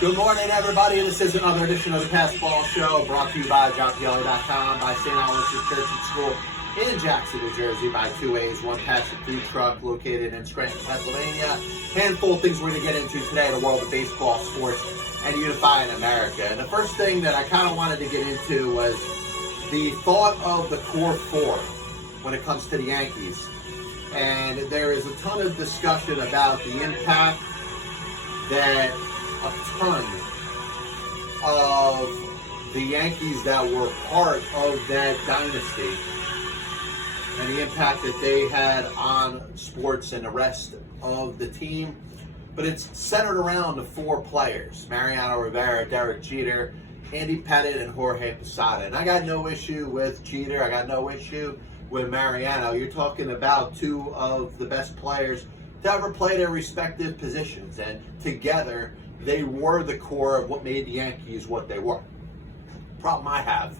Good morning, everybody. This is another edition of the Passball Show, brought to you by JohnPielli.com, by St. Aloysius Church and School in Jackson, New Jersey, by 2A's One Passion Food Truck located in Scranton, Pennsylvania. Handful of things we're going to get into today in the world of baseball, sports, and unifying America. And the first thing that I kind of wanted to get into was the thought of the Core Four when it comes to the Yankees. And there is a ton of discussion about the impact that a ton of the Yankees that were part of that dynasty and the impact that they had on sports and the rest of the team. But it's centered around the four players: Mariano, Rivera, Derek Jeter, Andy Pettitte, and Jorge Posada. And I got no issue with Jeter. I got no issue with Mariano. You're talking about two of the best players to ever play their respective positions. And together, they were the core of what made the Yankees what they were. Problem I have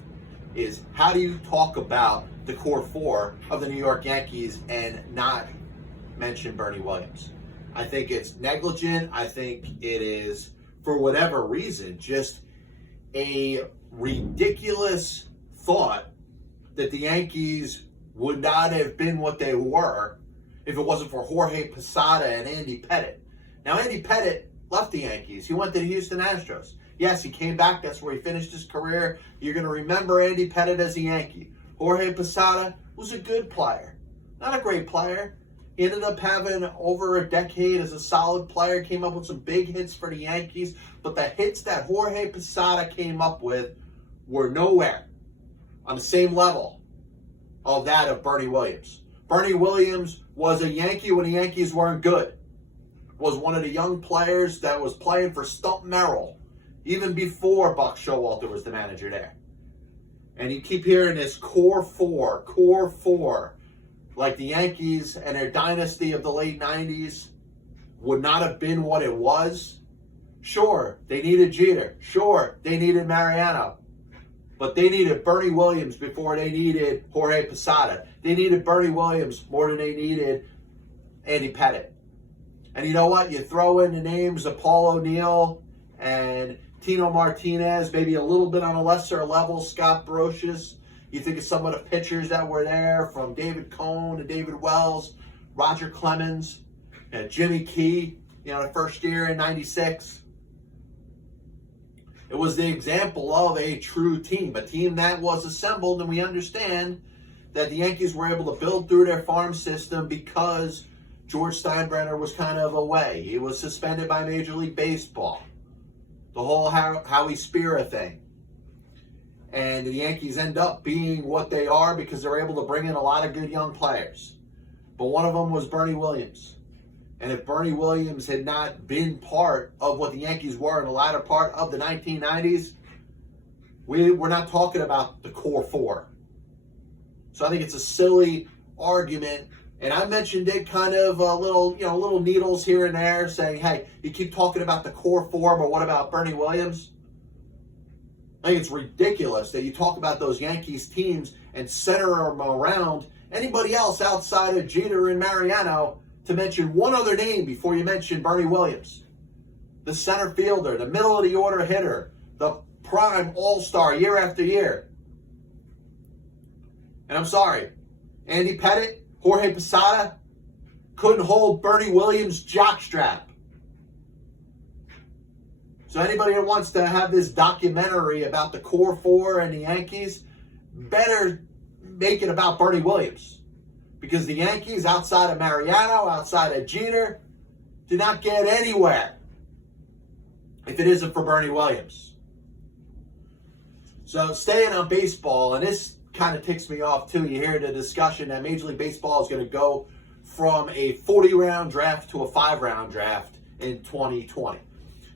is, how do you talk about the core four of the New York Yankees and not mention Bernie Williams? I think it's negligent. I think it is, for whatever reason, just a ridiculous thought that the Yankees would not have been what they were if it wasn't for Jorge Posada and Andy Pettitte. Now, Andy Pettitte left the Yankees. He went to the Houston Astros. Yes, he came back. That's where he finished his career. You're going to remember Andy Pettitte as a Yankee. Jorge Posada was a good player, not a great player. He ended up having over a decade as a solid player, came up with some big hits for the Yankees, but the hits that Jorge Posada came up with were nowhere on the same level of that of Bernie Williams. Bernie Williams was a Yankee when the Yankees weren't good. Was one of the young players that was playing for Stump Merrill, even before Buck Showalter was the manager there. And you keep hearing this core four, like the Yankees and their dynasty of the late 90s would not have been what it was. Sure, they needed Jeter. Sure, they needed Mariano. But they needed Bernie Williams before they needed Jorge Posada. They needed Bernie Williams more than they needed Andy Pettitte. And you know what? You throw in the names of Paul O'Neill and Timo Martinez, maybe a little bit on a lesser level, Scott Brocious. You think of some of the pitchers that were there, from David Cohn to David Wells, Roger Clemens, and Jimmy Key, the first year in '96. It was the example of a true team, a team that was assembled, and we understand that the Yankees were able to build through their farm system because George Steinbrenner was kind of away. He was suspended by Major League Baseball. The whole Howie Spira thing. And the Yankees end up being what they are because they're able to bring in a lot of good young players. But one of them was Bernie Williams. And if Bernie Williams had not been part of what the Yankees were in the latter part of the 1990s, we're not talking about the core four. So I think it's a silly argument. And I mentioned it kind of little needles here and there, saying, hey, you keep talking about the core four, but what about Bernie Williams? I think it's ridiculous that you talk about those Yankees teams and center them around anybody else outside of Jeter and Mariano to mention one other name before you mention Bernie Williams. The center fielder, the middle of the order hitter, the prime all-star year after year. And I'm sorry, Andy Pettitte, Jorge Posada couldn't hold Bernie Williams' jockstrap. So anybody that wants to have this documentary about the core four and the Yankees better make it about Bernie Williams. Because the Yankees, outside of Mariano, outside of Jeter, do not get anywhere if it isn't for Bernie Williams. So staying on baseball, and this kind of ticks me off too. You hear the discussion that Major League Baseball is going to go from a 40-round draft to a 5-round draft in 2020.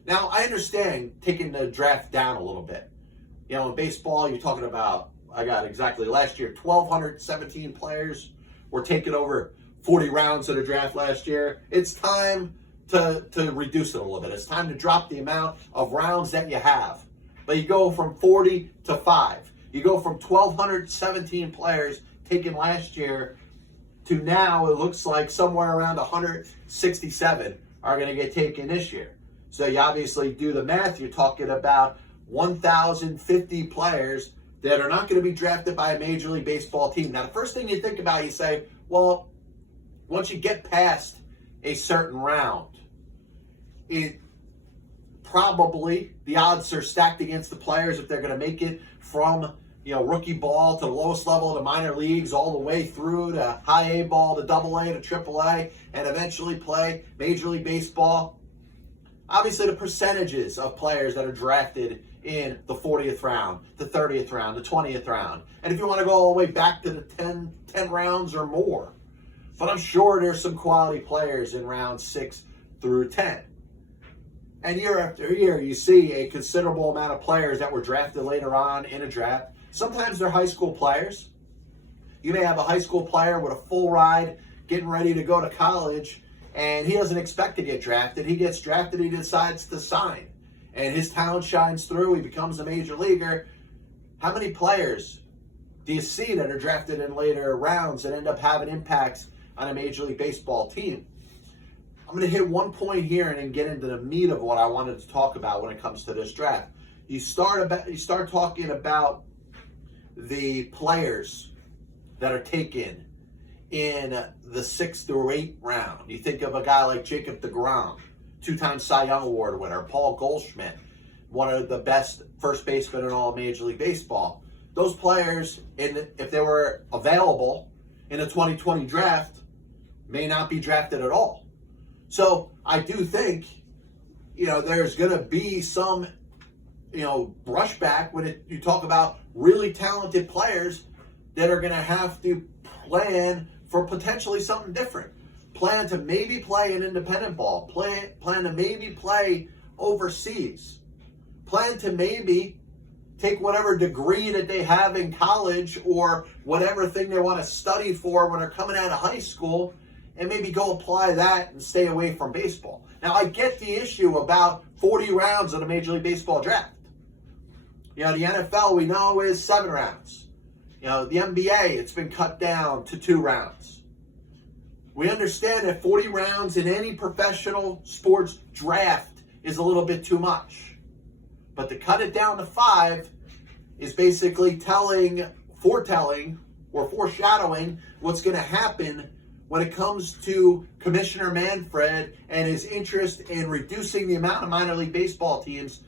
Now, I understand taking the draft down a little bit. In baseball, you're talking about, I got exactly last year, 1,217 players were taking over 40 rounds of the draft last year. It's time to reduce it a little bit. It's time to drop the amount of rounds that you have. But you go from 40 to 5. You go from 1,217 players taken last year to now it looks like somewhere around 167 are going to get taken this year. So you obviously do the math, you're talking about 1,050 players that are not going to be drafted by a Major League Baseball team. Now, the first thing you think about, you say, well, once you get past a certain round, it probably, the odds are stacked against the players if they're going to make it from, rookie ball to the lowest level of the minor leagues, all the way through to high A ball to double A to triple A, and eventually play Major League Baseball. Obviously, the percentages of players that are drafted in the 40th round, the 30th round, the 20th round. And if you want to go all the way back to the 10 rounds or more. But I'm sure there's some quality players in rounds 6 through 10. And year after year, you see a considerable amount of players that were drafted later on in a draft. Sometimes they're high school players. You may have a high school player with a full ride getting ready to go to college, and he doesn't expect to get drafted. He gets drafted, he decides to sign. And his talent shines through, he becomes a major leaguer. How many players do you see that are drafted in later rounds that end up having impacts on a Major League Baseball team? I'm going to hit one point here and then get into the meat of what I wanted to talk about when it comes to this draft. You start talking about the players that are taken in the 6th through 8th round. You think of a guy like Jacob deGrom, 2-time Cy Young Award winner, Paul Goldschmidt, one of the best first basemen in all of Major League Baseball. Those players, if they were available in a 2020 draft, may not be drafted at all. So I do think, there's going to be some, brushback when you talk about really talented players that are going to have to plan for potentially something different. Plan to maybe play an independent ball. Plan to maybe play overseas. Plan to maybe take whatever degree that they have in college or whatever thing they want to study for when they're coming out of high school and maybe go apply that and stay away from baseball. Now, I get the issue about 40 rounds of the Major League Baseball draft. The NFL we know is 7 rounds. The NBA, it's been cut down to 2 rounds. We understand that 40 rounds in any professional sports draft is a little bit too much. But to cut it down to 5 is basically foretelling or foreshadowing what's going to happen when it comes to Commissioner Manfred and his interest in reducing the amount of minor league baseball teams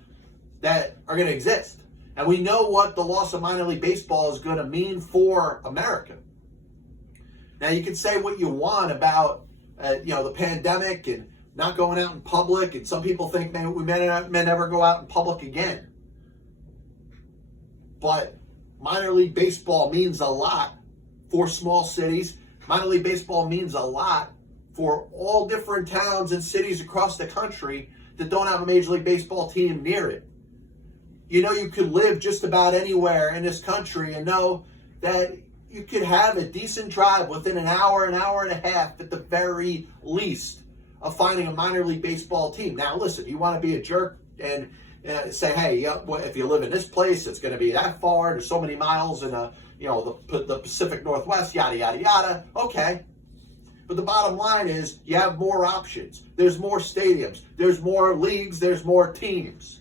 that are going to exist. And we know what the loss of minor league baseball is going to mean for America. Now, you can say what you want about, the pandemic and not going out in public, and some people think we may never go out in public again. But minor league baseball means a lot for small cities. Minor league baseball means a lot for all different towns and cities across the country that don't have a Major League Baseball team near it. You could live just about anywhere in this country and know that you could have a decent drive within an hour and a half at the very least of finding a minor league baseball team. Now, listen, you want to be a jerk and say, hey, if you live in this place, it's going to be that far. There's so many miles in the Pacific Northwest, yada, yada, yada. Okay. But the bottom line is you have more options. There's more stadiums. There's more leagues. There's more teams.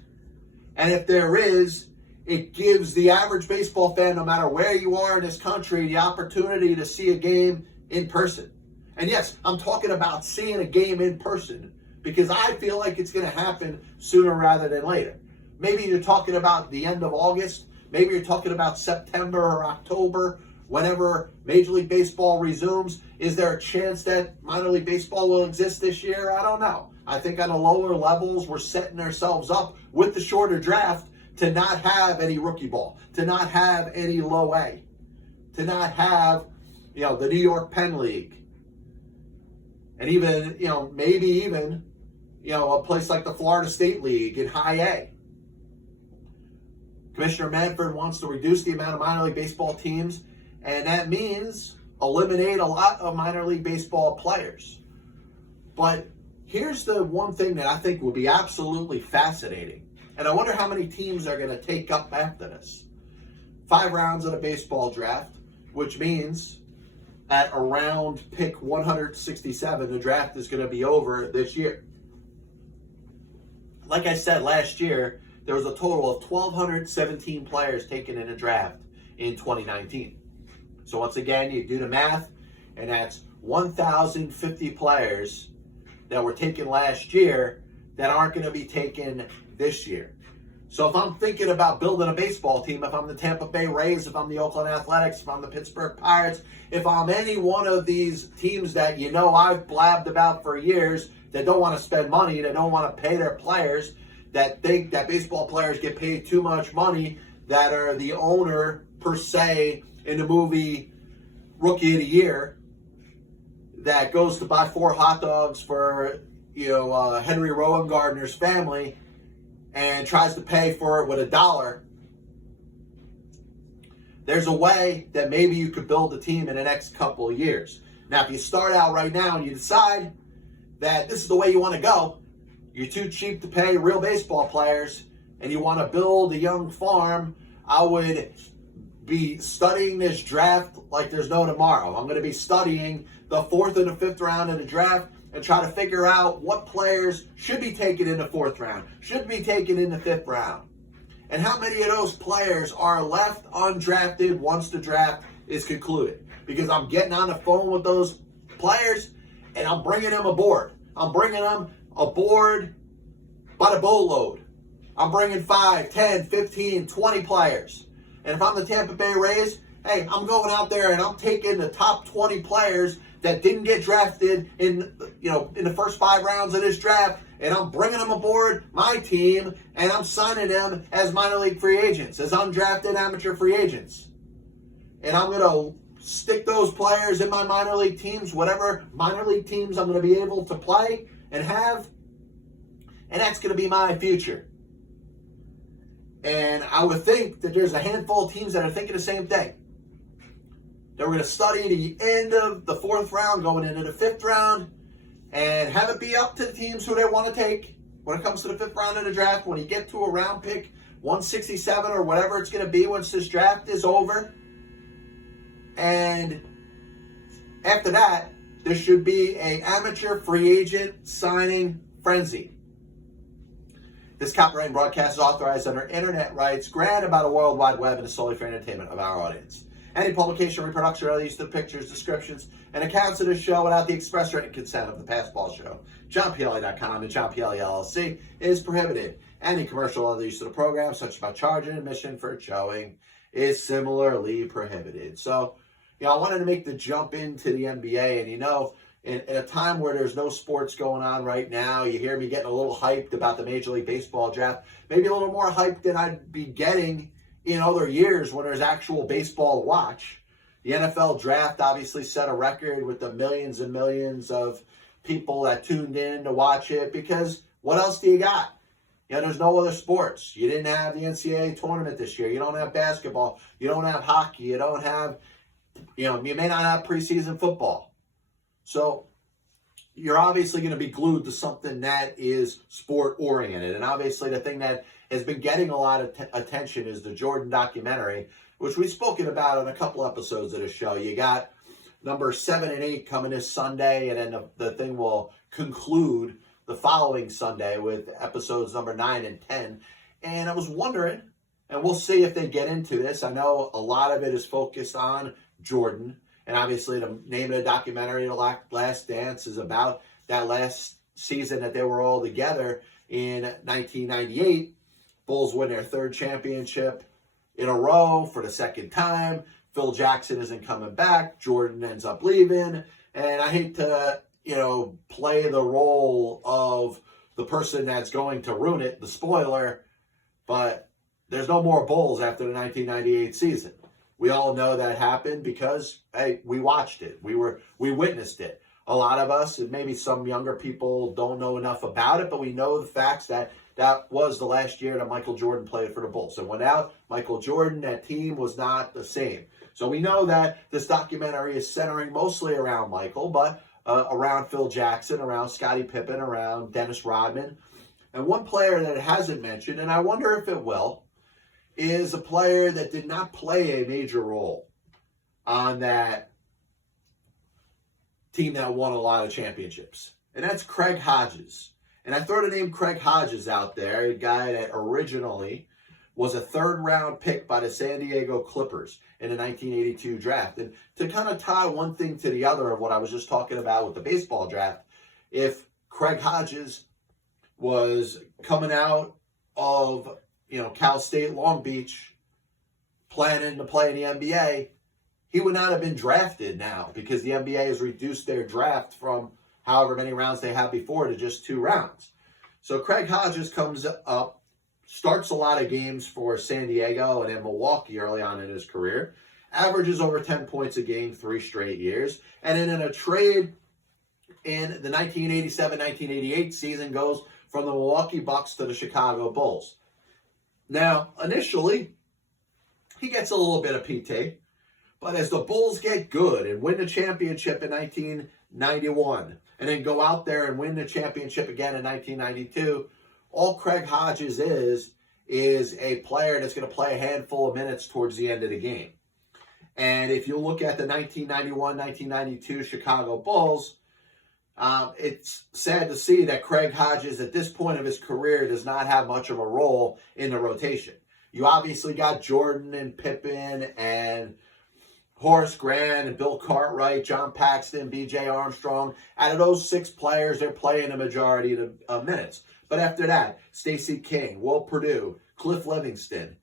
And if there is, it gives the average baseball fan, no matter where you are in this country, the opportunity to see a game in person. And yes, I'm talking about seeing a game in person because I feel like it's going to happen sooner rather than later. Maybe you're talking about the end of August. Maybe you're talking about September or October, whenever Major League Baseball resumes. Is there a chance that minor league baseball will exist this year? I don't know. I think on the lower levels, we're setting ourselves up with the shorter draft to not have any rookie ball, to not have any low A, to not have, the New York Penn League. And even, maybe even, a place like the Florida State League in high A. Commissioner Manfred wants to reduce the amount of minor league baseball teams, and that means eliminate a lot of minor league baseball players. But here's the one thing that I think will be absolutely fascinating, and I wonder how many teams are going to take up after this. 5 rounds of the baseball draft, which means at around pick 167, the draft is going to be over this year. like I said last year, there was a total of 1,217 players taken in a draft in 2019. So once again, you do the math, and that's 1,050 players that were taken last year that aren't going to be taken this year. So if I'm thinking about building a baseball team, if I'm the Tampa Bay Rays, if I'm the Oakland Athletics, if I'm the Pittsburgh Pirates, if I'm any one of these teams that I've blabbed about for years, that don't want to spend money, that don't want to pay their players, that think that baseball players get paid too much money, that are the owner per se in the movie Rookie of the Year, that goes to buy 4 hot dogs for Henry Rowan-Gardner's family and tries to pay for it with $1. There's a way that maybe you could build a team in the next couple of years. Now, if you start out right now and you decide that this is the way you want to go, you're too cheap to pay real baseball players, and you want to build a young farm, I would be studying this draft like there's no tomorrow. I'm going to be studying the 4th and the 5th round of the draft and try to figure out what players should be taken in the 4th round, should be taken in the 5th round, and how many of those players are left undrafted once the draft is concluded. Because I'm getting on the phone with those players and I'm bringing them aboard. I'm bringing them aboard by the boatload. I'm bringing 5, 10, 15, 20 players. And if I'm the Tampa Bay Rays, hey, I'm going out there and I'm taking the top 20 players that didn't get drafted in the first 5 rounds of this draft, and I'm bringing them aboard my team, and I'm signing them as minor league free agents, as undrafted amateur free agents. And I'm going to stick those players in my minor league teams, whatever minor league teams I'm going to be able to play and have, and that's going to be my future. And I would think that there's a handful of teams that are thinking the same thing. That we're going to study the end of the 4th round, going into the 5th round, and have it be up to the teams who they want to take when it comes to the 5th round of the draft. When you get to a round pick 167 or whatever it's going to be once this draft is over. And after that, there should be an amateur free agent signing frenzy. This copyright broadcast is authorized under internet rights granted by the World Wide Web and is solely for entertainment of our audience. Any publication, reproduction, or other use of pictures, descriptions, and accounts of this show without the express written consent of the Passball Show, JohnPLA.com, and John PLA LLC is prohibited. Any commercial or other use of the program, such as by charging admission for showing, is similarly prohibited. So, I wanted to make the jump into the NBA, and in a time where there's no sports going on right now, you hear me getting a little hyped about the Major League Baseball draft, maybe a little more hyped than I'd be getting in other years when there's actual baseball to watch. The NFL draft obviously set a record with the millions and millions of people that tuned in to watch it, because what else do you got? There's no other sports. You didn't have the NCAA tournament this year. You don't have basketball. You don't have hockey. You don't have, you may not have preseason football. So you're obviously going to be glued to something that is sport-oriented. And obviously the thing that has been getting a lot of attention is the Jordan documentary, which we've spoken about on a couple episodes of the show. You got number 7 and 8 coming this Sunday, and then the thing will conclude the following Sunday with episodes number 9 and 10. And I was wondering, and we'll see if they get into this. I know a lot of it is focused on Jordan. And obviously the name of the documentary, The Last Dance, is about that last season that they were all together in 1998. Bulls win their 3rd championship in a row for the 2nd time. Phil Jackson isn't coming back. Jordan ends up leaving. And I hate to, play the role of the person that's going to ruin it, the spoiler, but there's no more Bulls after the 1998 season. We all know that happened because, hey, we watched it. We witnessed it. A lot of us, and maybe some younger people, don't know enough about it, but we know the facts that was the last year that Michael Jordan played for the Bulls. And without Michael Jordan, that team was not the same. So we know that this documentary is centering mostly around Michael, but around Phil Jackson, around Scottie Pippen, around Dennis Rodman. And one player that it hasn't mentioned, and I wonder if it will, is a player that did not play a major role on that team that won a lot of championships. And that's Craig Hodges. And I throw the name Craig Hodges out there, a guy that originally was a third-round pick by the San Diego Clippers in the 1982 draft. And to kind of tie one thing to the other of what I was just talking about with the baseball draft, if Craig Hodges was coming out of, Cal State Long Beach planning to play in the NBA, he would not have been drafted now because the NBA has reduced their draft from however many rounds they had before to just 2 rounds. So Craig Hodges comes up, starts a lot of games for San Diego and in Milwaukee early on in his career, averages over 10 points a game 3 straight years, and then in a trade in the 1987-1988 season goes from the Milwaukee Bucks to the Chicago Bulls. Now, initially, he gets a little bit of PT, but as the Bulls get good and win the championship in 1991, and then go out there and win the championship again in 1992, all Craig Hodges is a player that's going to play a handful of minutes towards the end of the game. And if you look at the 1991-1992 Chicago Bulls, it's sad to see that Craig Hodges at this point of his career does not have much of a role in the rotation. You obviously got Jordan and Pippen and Horace Grant and Bill Cartwright, John Paxton, B.J. Armstrong. Out of those 6 players, they're playing a majority of minutes. But after that, Stacey King, Will Perdue, Cliff Livingston,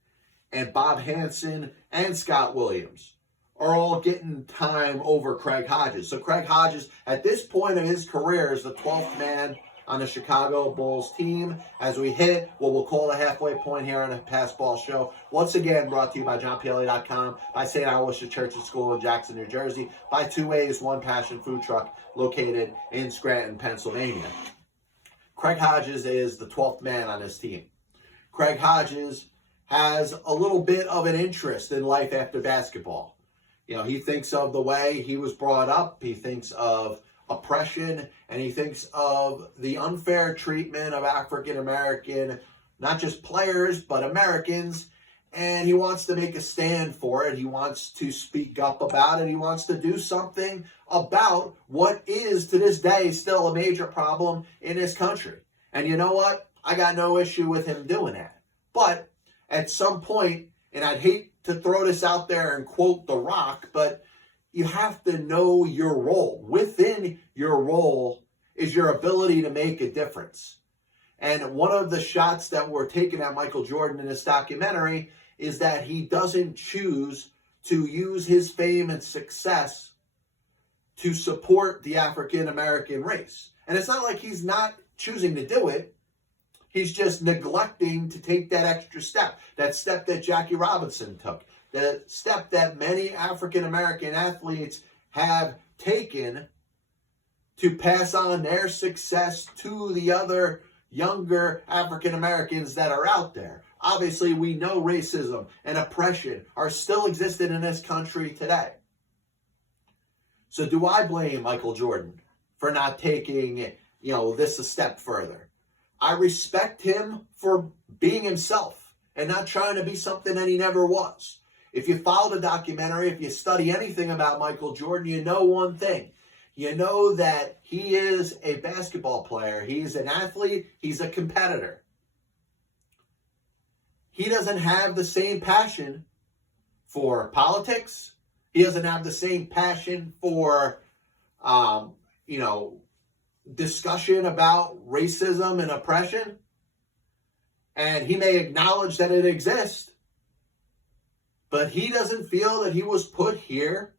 and Bob Hansen and Scott Williams are all getting time over Craig Hodges. So Craig Hodges, at this point in his career, is the 12th man on the Chicago Bulls team as we hit what we'll call the halfway point here on the Pass Ball Show. Once again, brought to you by JohnPLA.com, by St. Aloysius Church and School in Jackson, New Jersey, by 2 Ways, One Passion Food Truck located in Scranton, Pennsylvania. Craig Hodges is the 12th man on this team. Craig Hodges has a little bit of an interest in life after basketball. He thinks of the way he was brought up. He thinks of oppression, and he thinks of the unfair treatment of African American, not just players, but Americans, and he wants to make a stand for it. He wants to speak up about it. He wants to do something about what is, to this day, still a major problem in this country. And you know what? I got no issue with him doing that. But at some point, and I'd hate to throw this out there and quote The Rock, but you have to know your role. Within your role is your ability to make a difference. And one of the shots that were taken at Michael Jordan in this documentary is that he doesn't choose to use his fame and success to support the African American race. And it's not like he's not choosing to do it. He's just neglecting to take that extra step, that step that Jackie Robinson took, the step that many African American athletes have taken to pass on their success to the other younger African Americans that are out there. Obviously, we know racism and oppression are still existing in this country today. So do I blame Michael Jordan for not taking, this a step further? I respect him for being himself and not trying to be something that he never was. If you follow the documentary, if you study anything about Michael Jordan, you know one thing. You know that he is a basketball player. He's an athlete. He's a competitor. He doesn't have the same passion for politics. He doesn't have the same passion for, discussion about racism and oppression. And he may acknowledge that it exists, but he doesn't feel that he was put here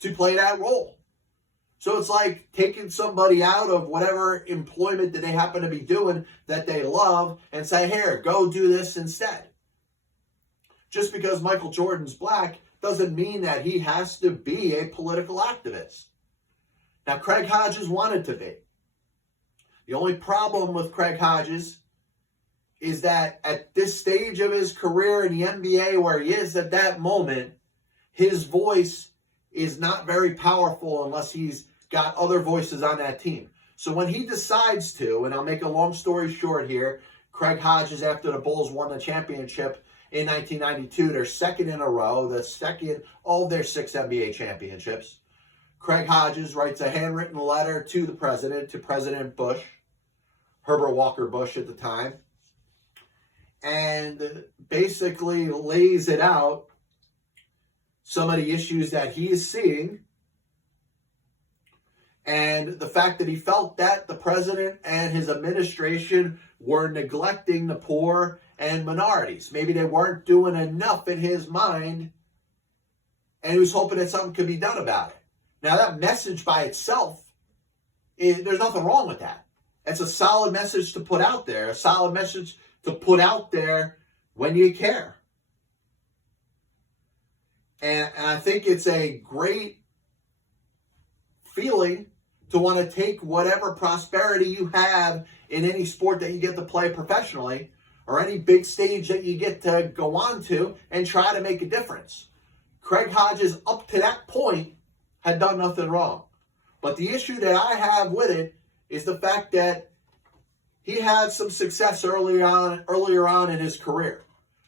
to play that role. So it's like taking somebody out of whatever employment that they happen to be doing that they love and say, here, go do this instead. Just because Michael Jordan's black doesn't mean that he has to be a political activist. Now, Craig Hodges wanted to be. The only problem with Craig Hodges is that at this stage of his career in the NBA, where he is at that moment, his voice is not very powerful unless he's got other voices on that team. So when he decides to, and I'll make a long story short here, Craig Hodges, after the Bulls won the championship in 1992, their second in a row, the second of their 6 NBA championships, Craig Hodges writes a handwritten letter to the president, to President Bush, Herbert Walker Bush at the time, and basically lays it out, some of the issues that he is seeing, and the fact that he felt that the president and his administration were neglecting the poor and minorities. Maybe they weren't doing enough in his mind, and he was hoping that something could be done about it. Now, that message by itself, there's nothing wrong with that. It's a solid message to put out there, a solid message to put out there when you care. And I think it's a great feeling to want to take whatever prosperity you have in any sport that you get to play professionally, or any big stage that you get to go on to, and try to make a difference. Craig Hodges, up to that point, had done nothing wrong. But the issue that I have with it is the fact that he had some success earlier on in his career.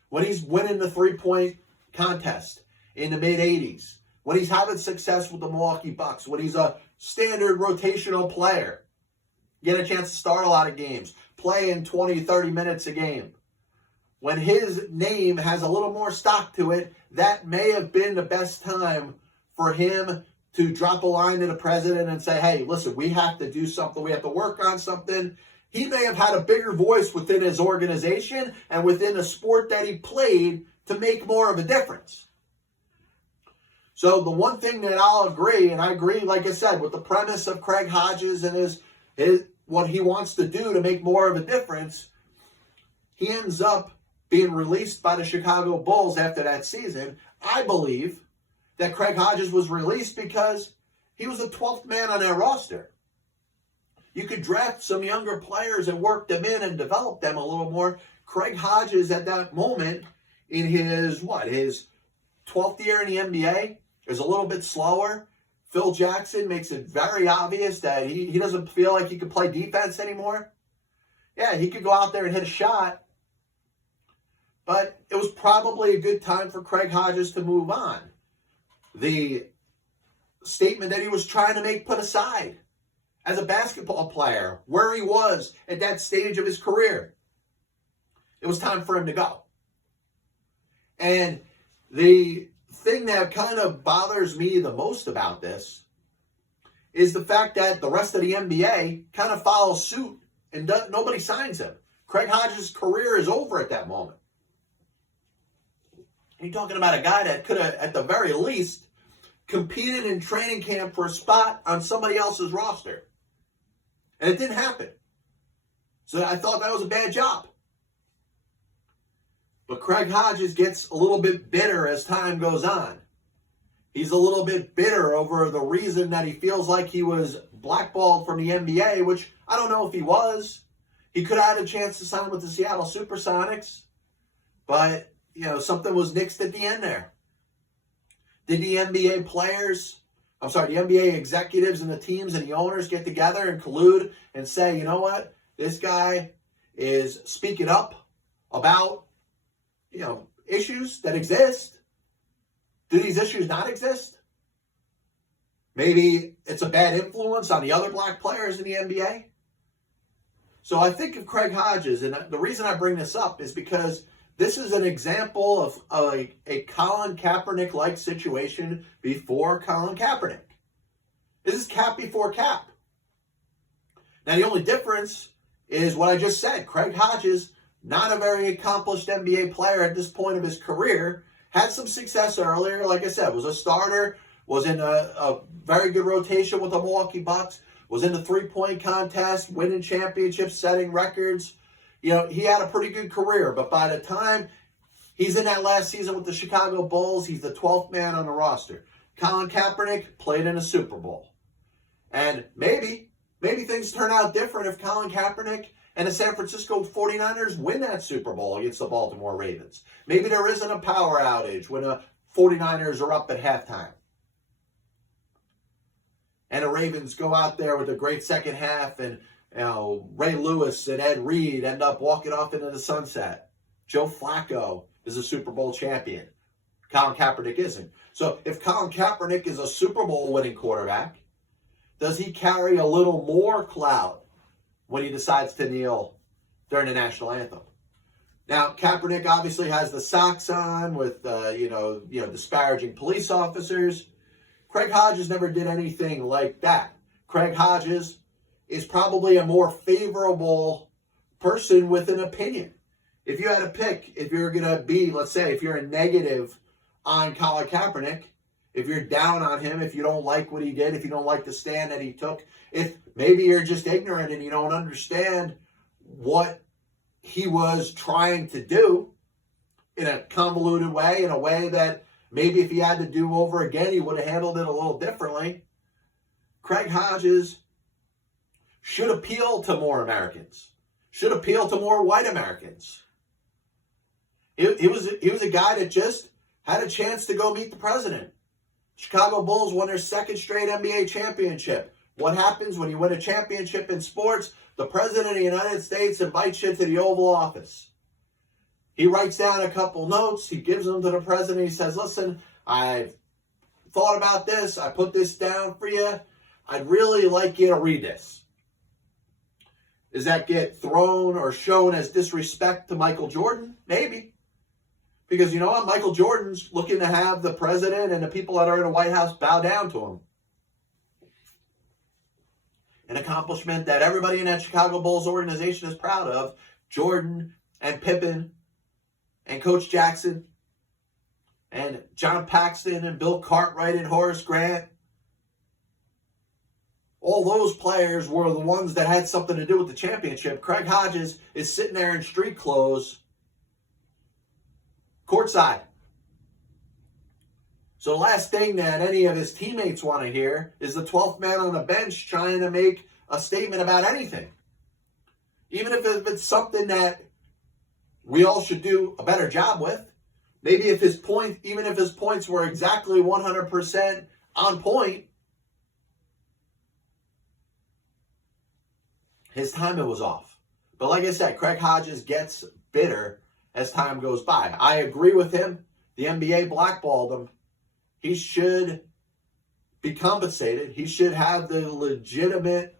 When he's winning the three-point contest in the mid-'80s, when he's having success with the Milwaukee Bucks, when he's a standard rotational player, get a chance to start a lot of games, play in 20, 30 minutes a game. When his name has a little more stock to it, that may have been the best time for him to drop a line to the president and say, hey, listen, we have to do something. We have to work on something. He may have had a bigger voice within his organization and within the sport that he played to make more of a difference. So the one thing that I'll agree, and I agree, like I said, with the premise of Craig Hodges and his what he wants to do to make more of a difference, he ends up being released by the Chicago Bulls after that season. I believe that Craig Hodges was released because he was the 12th man on that roster. You could draft some younger players and work them in and develop them a little more. Craig Hodges at that moment in his 12th year in the NBA is a little bit slower. Phil Jackson makes it very obvious that he doesn't feel like he could play defense anymore. Yeah, he could go out there and hit a shot, but it was probably a good time for Craig Hodges to move on. The statement that he was trying to make put aside as a basketball player, where he was at that stage of his career, it was time for him to go. And the thing that kind of bothers me the most about this is the fact that the rest of the NBA kind of follows suit and nobody signs him. Craig Hodges' career is over at that moment. You're talking about a guy that could have, at the very least, competed in training camp for a spot on somebody else's roster. And it didn't happen. So I thought that was a bad job. But Craig Hodges gets a little bit bitter as time goes on. He's a little bit bitter over the reason that he feels like he was blackballed from the NBA, which I don't know if he was. He could have had a chance to sign with the Seattle Supersonics, but something was nixed at the end there. Did the NBA executives and the teams and the owners get together and collude and say, you know what, this guy is speaking up about issues that exist? Do these issues not exist? Maybe it's a bad influence on the other black players in the NBA. So I think of Craig Hodges, and the reason I bring this up is because this is an example of a Collin Kaepernick-like situation before Collin Kaepernick. This is Cap before Cap. Now, the only difference is what I just said. Craig Hodges, not a very accomplished NBA player at this point of his career, had some success earlier. Like I said, was a starter, was in a very good rotation with the Milwaukee Bucks, was in the three-point contest, winning championships, setting records. He had a pretty good career, but by the time he's in that last season with the Chicago Bulls, he's the 12th man on the roster. Collin Kaepernick played in a Super Bowl. And maybe things turn out different if Collin Kaepernick and the San Francisco 49ers win that Super Bowl against the Baltimore Ravens. Maybe there isn't a power outage when the 49ers are up at halftime. And the Ravens go out there with a great second half, and Ray Lewis and Ed Reed end up walking off into the sunset. Joe Flacco is a Super Bowl champion. Collin Kaepernick isn't. So if Collin Kaepernick is a Super Bowl winning quarterback, does he carry a little more clout when he decides to kneel during the national anthem. Now, Kaepernick obviously has the socks on with, disparaging police officers. Craig Hodges never did anything like that. Craig Hodges is probably a more favorable person with an opinion. If you had to pick, if you're going to be, let's say, if you're a negative on Collin Kaepernick, if you're down on him, if you don't like what he did, if you don't like the stand that he took, if maybe you're just ignorant and you don't understand what he was trying to do in a convoluted way, in a way that maybe if he had to do over again, he would have handled it a little differently. Craig Hodges should appeal to more Americans, should appeal to more white Americans. He was a guy that just had a chance to go meet the president. Chicago Bulls won their second straight NBA championship. What happens when you win a championship in sports? The president of the United States invites you to the Oval Office. He writes down a couple notes. He gives them to the president. He says, listen, I've thought about this. I put this down for you. I'd really like you to read this. Does that get thrown or shown as disrespect to Michael Jordan? Maybe. Because you know what? Michael Jordan's looking to have the president and the people that are in the White House bow down to him. An accomplishment that everybody in that Chicago Bulls organization is proud of. Jordan and Pippen and Coach Jackson and John Paxson and Bill Cartwright and Horace Grant. All those players were the ones that had something to do with the championship. Craig Hodges is sitting there in street clothes, courtside. So the last thing that any of his teammates want to hear is the 12th man on the bench trying to make a statement about anything. Even if it's something that we all should do a better job with. Maybe if his points were exactly 100% on point, his timing was off. But like I said, Craig Hodges gets bitter as time goes by. I agree with him. The NBA blackballed him. He should be compensated. He should have the legitimate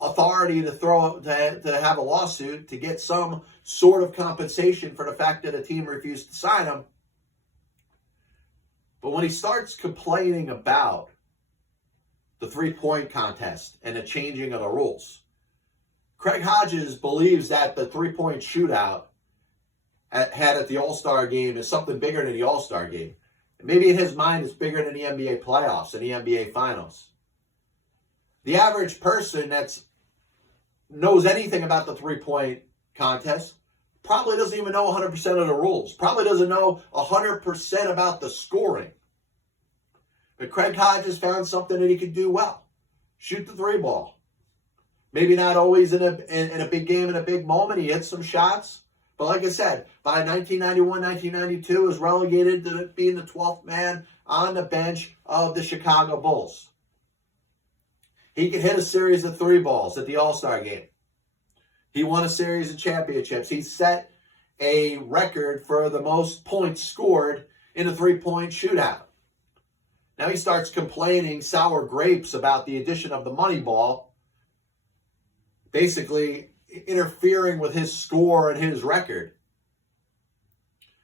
authority to have a lawsuit to get some sort of compensation for the fact that a team refused to sign him. But when he starts complaining about the three-point contest and the changing of the rules, Craig Hodges believes that the three-point shootout had at the All-Star game is something bigger than the All-Star game. Maybe in his mind it's bigger than the NBA playoffs and the NBA finals. The average person that knows anything about the three-point contest probably doesn't even know 100% of the rules. Probably doesn't know 100% about the scoring. But Craig Hodges found something that he could do well. Shoot the three ball. Maybe not always in a big game, in a big moment. He hit some shots. But like I said, by 1991, 1992, was relegated to being the 12th man on the bench of the Chicago Bulls. He could hit a series of three balls at the All-Star game. He won a series of championships. He set a record for the most points scored in a three-point shootout. Now he starts complaining sour grapes about the addition of the money ball, basically interfering with his score and his record.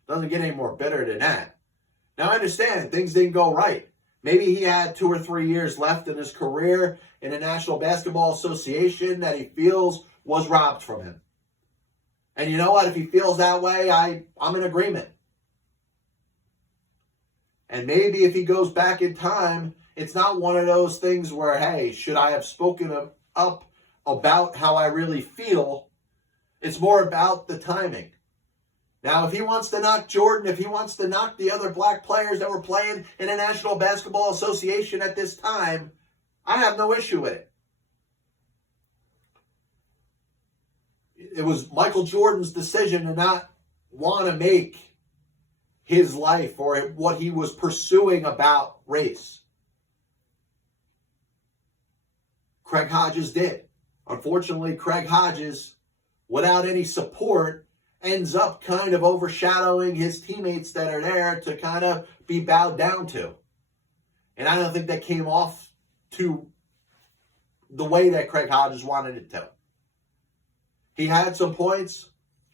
Doesn't get any more bitter than that. Now I understand things didn't go right. Maybe he had 2 or 3 years left in his career in the National Basketball Association that he feels was robbed from him. And you know what? If he feels that way, I'm in agreement. And maybe if he goes back in time, it's not one of those things where, hey, should I have spoken up about how I really feel? It's more about the timing. Now, if he wants to knock Jordan, if he wants to knock the other black players that were playing in the National Basketball Association at this time, I have no issue with it. It was Michael Jordan's decision to not want to make his life or what he was pursuing about race. Craig Hodges did. Unfortunately, Craig Hodges, without any support, ends up kind of overshadowing his teammates that are there to kind of be bowed down to. And I don't think that came off to the way that Craig Hodges wanted it to. He had some points.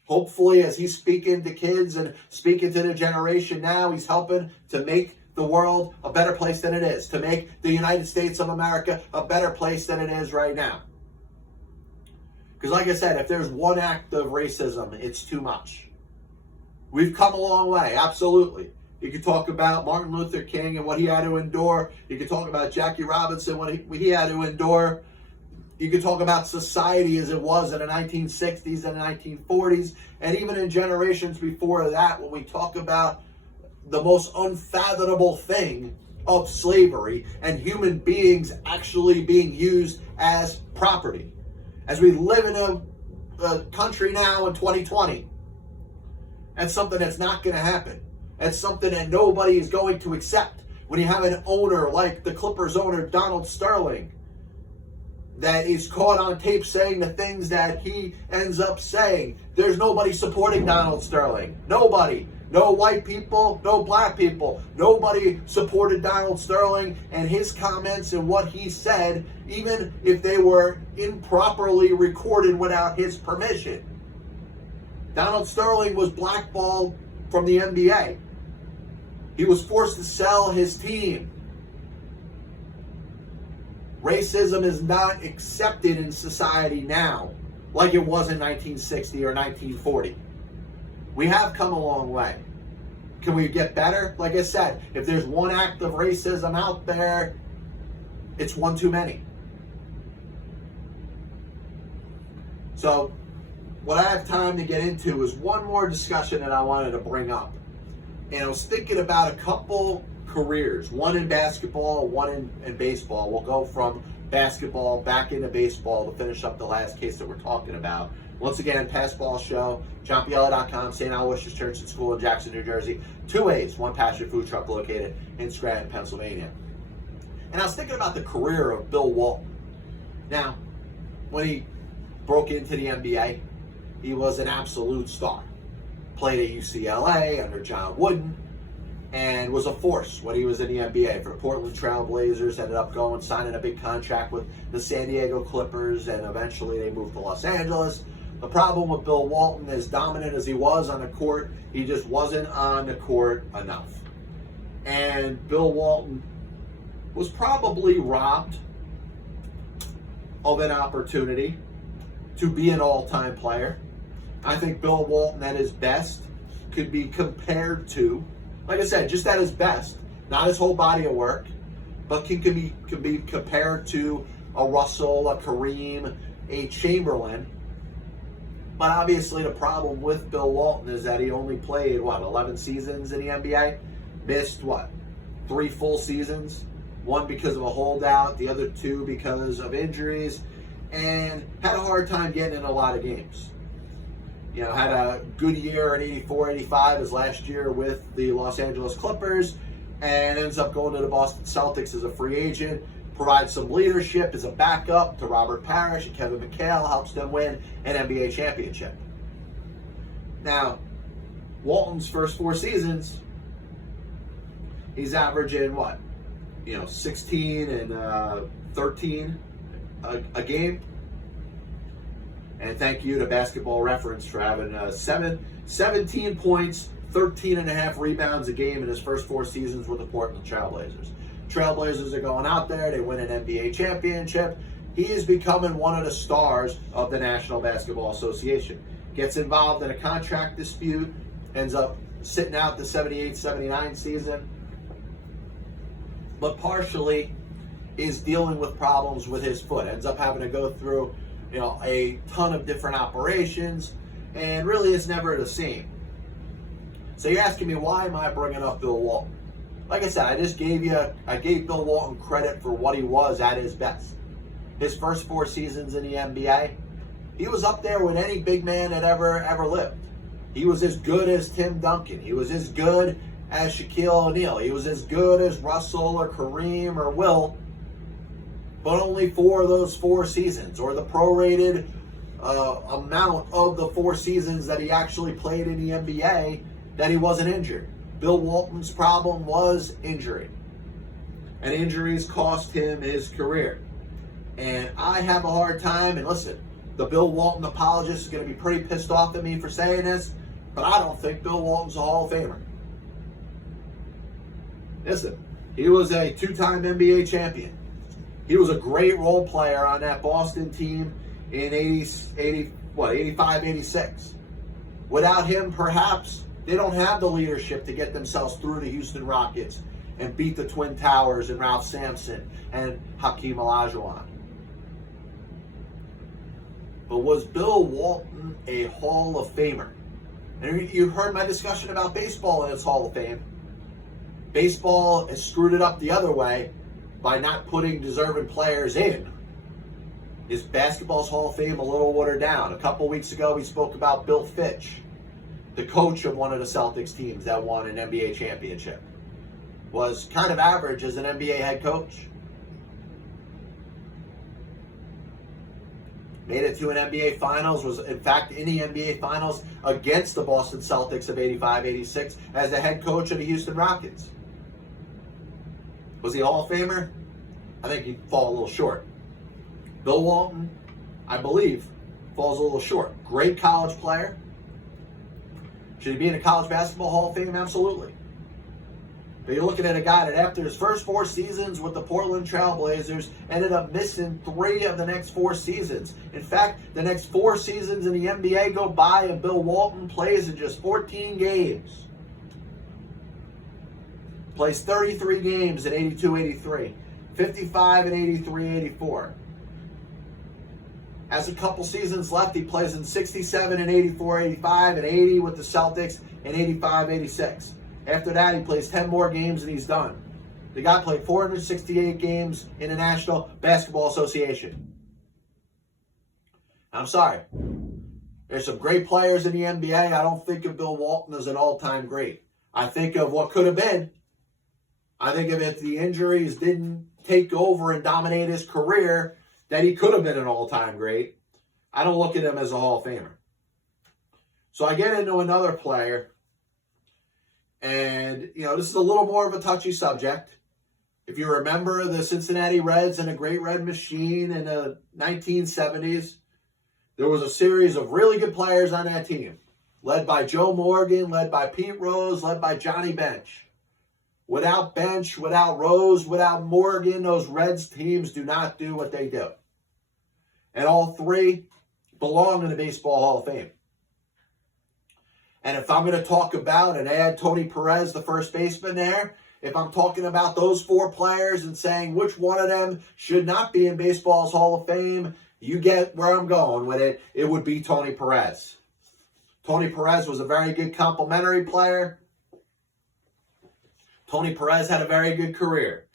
Hopefully, as he's speaking to kids and speaking to the generation now, he's helping to make the world a better place than it is, to make the United States of America a better place than it is right now. Because like I said, if there's one act of racism, it's too much. We've come a long way, absolutely. You could talk about Martin Luther King and what he had to endure. You could talk about Jackie Robinson, what he had to endure. You could talk about society as it was in the 1960s and the 1940s, and even in generations before that, when we talk about the most unfathomable thing of slavery and human beings actually being used as property. As we live in a country now in 2020, that's something that's not going to happen. That's something that nobody is going to accept. When you have an owner like the Clippers owner, Donald Sterling, that is caught on tape saying the things that he ends up saying, there's nobody supporting Donald Sterling. Nobody. No white people, no black people. Nobody supported Donald Sterling and his comments and what he said, even if they were improperly recorded without his permission. Donald Sterling was blackballed from the NBA. He was forced to sell his team. Racism is not accepted in society now like it was in 1960 or 1940. We have come a long way. Can we get better? Like I said, if there's one act of racism out there, it's one too many. So, what I have time to get into is one more discussion that I wanted to bring up. And I was thinking about a couple careers, one in basketball, one in baseball. We'll go from basketball back into baseball to finish up the last case that we're talking about. Once again, Pass Ball Show, JohnPiella.com, St. Aloysius Church and School in Jackson, New Jersey. 2 A's, one passion food truck located in Scranton, Pennsylvania. And I was thinking about the career of Bill Walton. Now, when he broke into the NBA, he was an absolute star. Played at UCLA under John Wooden, and was a force when he was in the NBA for the Portland Trail Blazers. Ended up signing a big contract with the San Diego Clippers, and eventually they moved to Los Angeles. The problem with Bill Walton, as dominant as he was on the court, he just wasn't on the court enough. And Bill Walton was probably robbed of an opportunity to be an all-time player. I think Bill Walton at his best could be compared to, like I said, just at his best, not his whole body of work, but can be compared to a Russell, a Kareem, a Chamberlain. But obviously the problem with Bill Walton is that he only played, 11 seasons in the NBA? Missed, 3 full seasons? One because of a holdout, the other 2 because of injuries, and had a hard time getting in a lot of games. You know, had a good year in 84, 85 his last year with the Los Angeles Clippers, and ends up going to the Boston Celtics as a free agent. Provides some leadership as a backup to Robert Parrish and Kevin McHale, helps them win an NBA championship. Now, Walton's first 4 seasons, he's averaging 16 and 13 a game. And thank you to Basketball Reference for having 17 points, 13 and a half rebounds a game in his first 4 seasons with the Portland Trail Blazers. Trailblazers are going out there, they win an NBA championship. He is becoming one of the stars of the National Basketball Association. Gets involved in a contract dispute, ends up sitting out the 78-79 season, but partially is dealing with problems with his foot. Ends up having to go through a ton of different operations, and really is never the same. So you're asking me, why am I bringing up Bill Walton? Like I said, I gave Bill Walton credit for what he was at his best. His first 4 seasons in the NBA, he was up there with any big man that ever lived. He was as good as Tim Duncan. He was as good as Shaquille O'Neal. He was as good as Russell or Kareem or Will, but only for those 4 seasons, or the prorated amount of the 4 seasons that he actually played in the NBA that he wasn't injured. Bill Walton's problem was injury, and injuries cost him his career. And I have a hard time, and listen, The Bill Walton apologist is going to be pretty pissed off at me for saying this, but I don't think Bill Walton's a Hall of Famer. Listen, he was a two-time NBA champion. He was a great role player on that Boston team in 85, 86. Without him, perhaps, they don't have the leadership to get themselves through the Houston Rockets and beat the Twin Towers and Ralph Sampson and Hakeem Olajuwon. But was Bill Walton a Hall of Famer? And you heard my discussion about baseball in its Hall of Fame. Baseball has screwed it up the other way by not putting deserving players in. Is basketball's Hall of Fame a little watered down? A couple weeks ago, we spoke about Bill Fitch, the coach of one of the Celtics teams that won an NBA championship. Was kind of average as an NBA head coach. Made it to an NBA Finals, was in fact in the NBA Finals against the Boston Celtics of 85-86 as the head coach of the Houston Rockets. Was he a Hall of Famer? I think he'd fall a little short. Bill Walton, I believe, falls a little short. Great college player. Should he be in a college basketball Hall of Fame? Absolutely. But you're looking at a guy that after his first 4 seasons with the Portland Trail Blazers ended up missing 3 of the next 4 seasons. In fact, the next 4 seasons in the NBA go by and Bill Walton plays in just 14 games. Plays 33 games in 82-83, 55 in 83-84. Has a couple seasons left. He plays in 67 in 84-85 and 80 with the Celtics in 85-86. After that, he plays 10 more games and he's done. The guy played 468 games in the National Basketball Association. I'm sorry. There's some great players in the NBA. I don't think of Bill Walton as an all-time great. I think of what could have been. I think of if the injuries didn't take over and dominate his career, that he could have been an all-time great. I don't look at him as a Hall of Famer. So I get into another player. And, this is a little more of a touchy subject. If you remember the Cincinnati Reds and a Great Red Machine in the 1970s, there was a series of really good players on that team. Led by Joe Morgan, led by Pete Rose, led by Johnny Bench. Without Bench, without Rose, without Morgan, those Reds teams do not do what they do. And all 3 belong in the Baseball Hall of Fame. And if I'm going to talk about and add Tony Perez, the first baseman there, if I'm talking about those 4 players and saying which one of them should not be in baseball's Hall of Fame, you get where I'm going with it. It would be Tony Perez. Tony Perez was a very good complimentary player. Tony Perez had a very good career.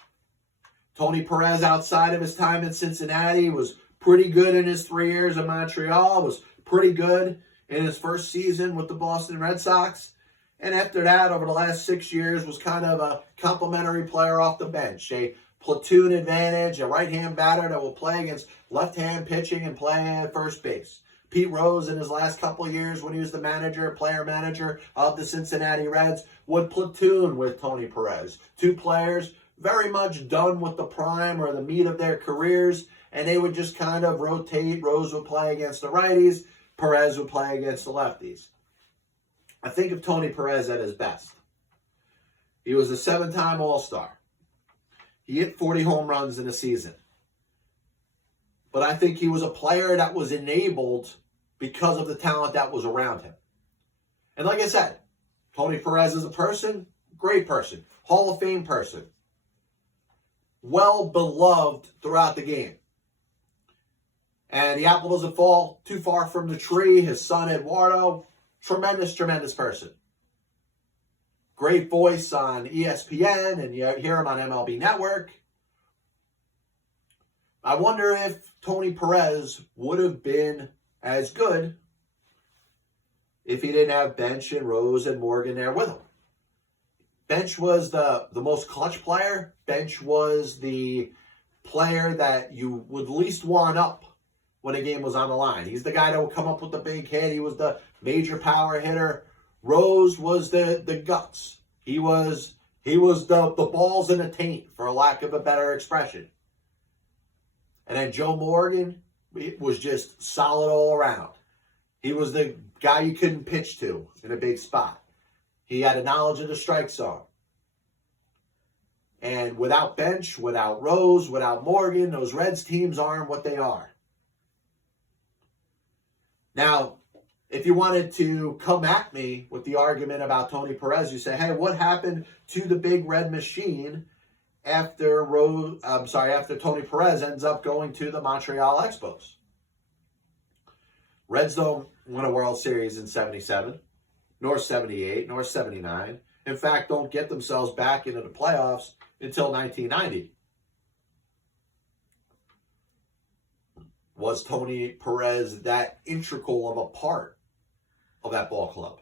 Tony Perez, outside of his time in Cincinnati, was pretty good in his 3 years in Montreal, was pretty good in his first season with the Boston Red Sox. And after that, over the last 6 years, was kind of a complimentary player off the bench. A platoon advantage, a right-hand batter that will play against left-hand pitching and play at first base. Pete Rose, in his last couple of years when he was the player manager of the Cincinnati Reds, would platoon with Tony Perez. 2 players very much done with the prime or the meat of their careers, and they would just kind of rotate. Rose would play against the righties. Perez would play against the lefties. I think of Tony Perez at his best. He was a 7-time All-Star. He hit 40 home runs in a season. But I think he was a player that was enabled because of the talent that was around him. And like I said, Tony Perez is a person, great person, Hall of Fame person. Well beloved throughout the game. And the apple doesn't fall too far from the tree. His son, Eduardo, tremendous, tremendous person. Great voice on ESPN, and you hear him on MLB Network. I wonder if Tony Perez would have been as good if he didn't have Bench and Rose and Morgan there with him. Bench was the most clutch player. Bench was the player that you would least want up when a game was on the line. He's the guy that would come up with the big hit. He was the major power hitter. Rose was the guts. He was the balls in the taint, for lack of a better expression. And then Joe Morgan was just solid all around. He was the guy you couldn't pitch to in a big spot. He had a knowledge of the strike zone. And without Bench, without Rose, without Morgan, those Reds teams aren't what they are. Now, if you wanted to come at me with the argument about Tony Perez, you say, hey, what happened to the big red machine after Tony Perez ends up going to the Montreal Expos? Reds don't win a World Series in 77, nor 78, nor 79. In fact, don't get themselves back into the playoffs until 1990. Was Tony Perez that integral of a part of that ball club?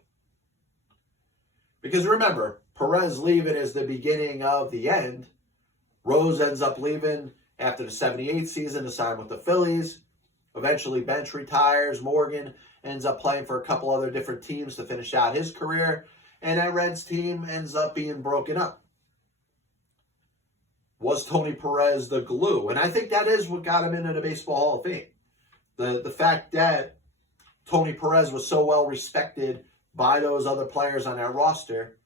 Because remember, Perez leaving is the beginning of the end. Rose ends up leaving after the 78 season to sign with the Phillies. Eventually, Bench retires. Morgan ends up playing for a couple other different teams to finish out his career. And that Reds team ends up being broken up. Was Tony Perez the glue? And I think that is what got him into the Baseball Hall of Fame. The fact that Tony Perez was so well respected by those other players on that roster,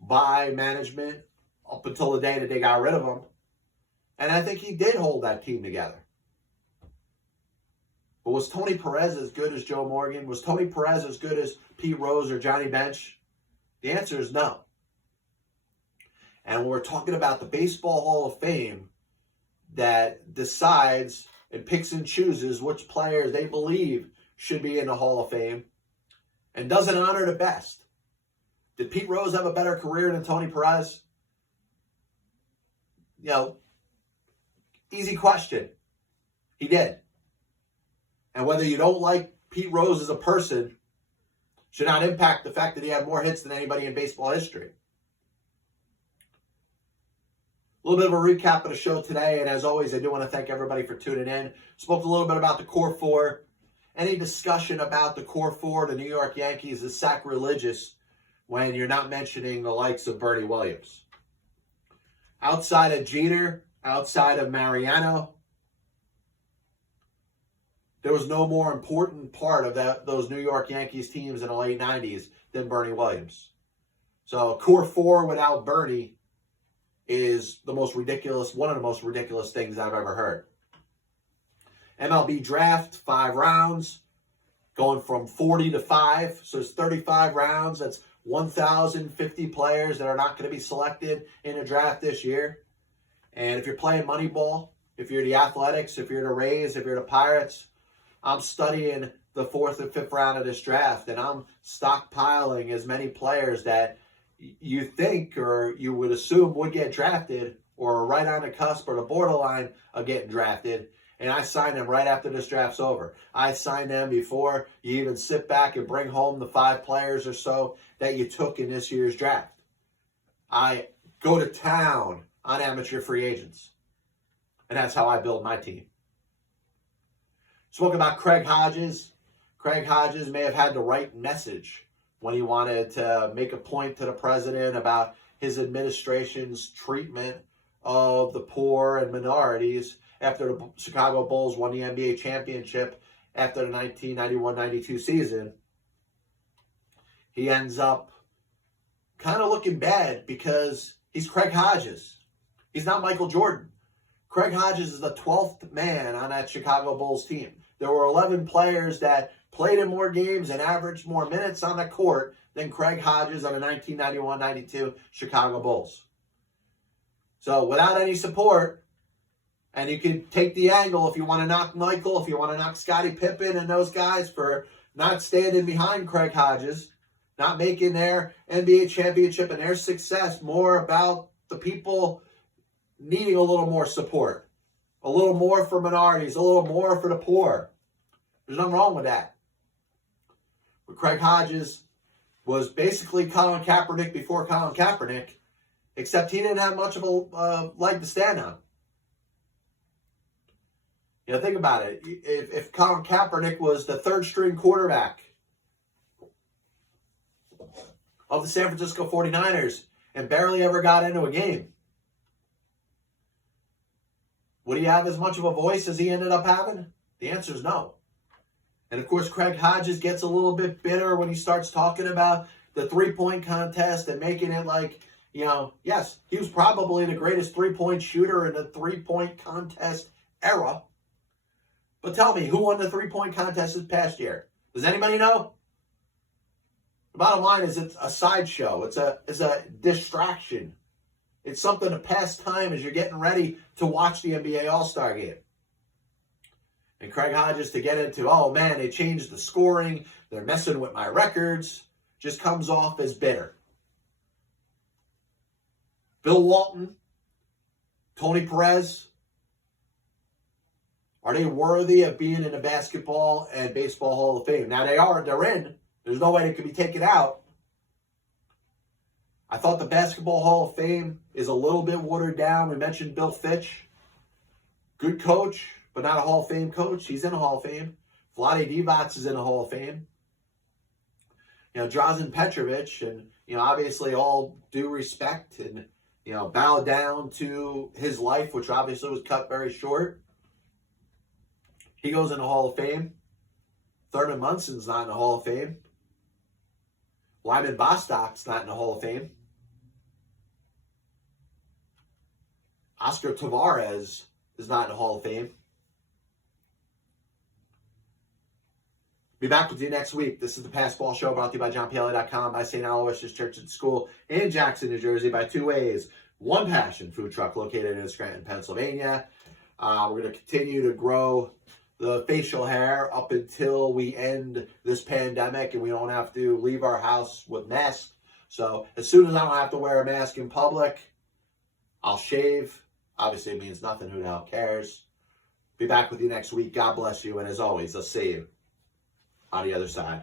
by management, up until the day that they got rid of him. And I think he did hold that team together. But was Tony Perez as good as Joe Morgan? Was Tony Perez as good as Pete Rose or Johnny Bench? The answer is no. And when we're talking about the Baseball Hall of Fame that decides and picks and chooses which players they believe should be in the Hall of Fame and doesn't honor the best. Did Pete Rose have a better career than Tony Perez? You know, easy question. He did. And whether you don't like Pete Rose as a person should not impact the fact that he had more hits than anybody in baseball history. A little bit of a recap of the show today, and as always, I do want to thank everybody for tuning in. Spoke a little bit about the Core Four. Any discussion about the Core Four, the New York Yankees, is sacrilegious when you're not mentioning the likes of Bernie Williams. Outside of Jeter, outside of Mariano, there was no more important part of those New York Yankees teams in the late 90s than Bernie Williams. So Core Four without Bernie is one of the most ridiculous things I've ever heard. MLB Draft, 5 rounds, going from 40 to 5. So it's 35 rounds. That's 1,050 players that are not going to be selected in a draft this year. And if you're playing Moneyball, if you're the Athletics, if you're the Rays, if you're the Pirates, I'm studying the 4th and 5th round of this draft, and I'm stockpiling as many players that you think or you would assume would get drafted or are right on the cusp or the borderline of getting drafted. And I sign them right after this draft's over. I sign them before you even sit back and bring home the 5 players or so that you took in this year's draft. I go to town on amateur free agents. And that's how I build my team. Spoke about Craig Hodges. Craig Hodges may have had the right message when he wanted to make a point to the president about his administration's treatment of the poor and minorities after the Chicago Bulls won the NBA championship after the 1991-92 season. He ends up kind of looking bad because he's Craig Hodges. He's not Michael Jordan. Craig Hodges is the 12th man on that Chicago Bulls team. There were 11 players that played in more games and averaged more minutes on the court than Craig Hodges on the 1991-92 Chicago Bulls. So without any support, and you can take the angle if you want to knock Michael, if you want to knock Scottie Pippen and those guys for not standing behind Craig Hodges, not making their NBA championship and their success more about the people needing a little more support, a little more for minorities, a little more for the poor. There's nothing wrong with that. But Craig Hodges was basically Collin Kaepernick before Collin Kaepernick, except he didn't have much of a leg to stand on. You know, think about it. If Collin Kaepernick was the 3rd string quarterback of the San Francisco 49ers and barely ever got into a game, would he have as much of a voice as he ended up having? The answer is no. And of course, Craig Hodges gets a little bit bitter when he starts talking about the three-point contest and making it like, yes, he was probably the greatest three-point shooter in the three-point contest era. But tell me, who won the three-point contest this past year? Does anybody know? The bottom line is it's a sideshow. It's a distraction. It's something to pass time as you're getting ready to watch the NBA All-Star game. And Craig Hodges to get into, oh man, they changed the scoring, they're messing with my records, just comes off as bitter. Bill Walton, Tony Perez, are they worthy of being in the Basketball and Baseball Hall of Fame? Now they're in. There's no way they could be taken out. I thought the Basketball Hall of Fame is a little bit watered down. We mentioned Bill Fitch. Good coach, but not a Hall of Fame coach. He's in the Hall of Fame. Vlade Divac is in the Hall of Fame. Drazen Petrovic, and, obviously all due respect and, bow down to his life, which obviously was cut very short. He goes in the Hall of Fame. Thurman Munson's not in the Hall of Fame. Lyman Bostock's not in the Hall of Fame. Oscar Tavares is not in the Hall of Fame. Be back with you next week. This is the Passball Show, brought to you by JohnPLA.com, by St. Aloysius Church and School in Jackson, New Jersey, by Two Ways, One Passion Food Truck located in Scranton, Pennsylvania. We're going to continue to grow the facial hair up until we end this pandemic and we don't have to leave our house with masks. So as soon as I don't have to wear a mask in public, I'll shave. Obviously, it means nothing. Who the hell cares? Be back with you next week. God bless you. And as always, I'll see you on the other side.